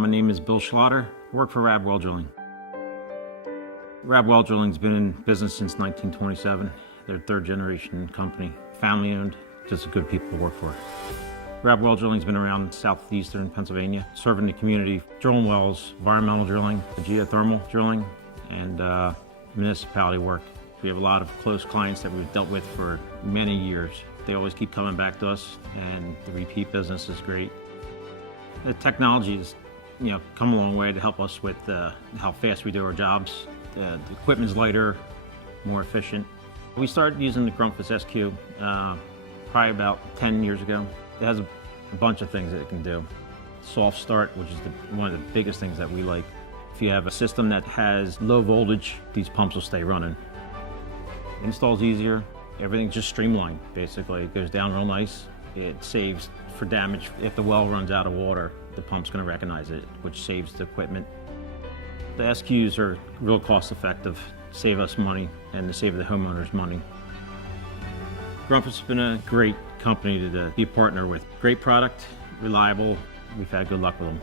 My name is Bill Schlatter. I work for Rab Well Drilling. Rab Well Drilling's been in business since 1927. They're a third generation company, family owned, just good people to work for. Rab Well Drilling's been around southeastern Pennsylvania, serving the community, drilling wells, environmental drilling, geothermal drilling, and municipality work. We have a lot of close clients that we've dealt with for many years. They always keep coming back to us, and the repeat business is great. The technology has, come a long way to help us with how fast we do our jobs. The equipment's lighter, more efficient. We started using the Grundfos SQ probably about 10 years ago. It has a bunch of things that it can do. Soft start, which is one of the biggest things that we like. If you have a system that has low voltage, these pumps will stay running. Install's easier. Everything's just streamlined, basically. It goes down real nice. It saves for damage. If the well runs out of water, the pump's going to recognize it, which saves the equipment. The SQs are real cost effective, save us money, and to save the homeowners money. Grundfos has been a great company to be a partner with. Great product, reliable. We've had good luck with them.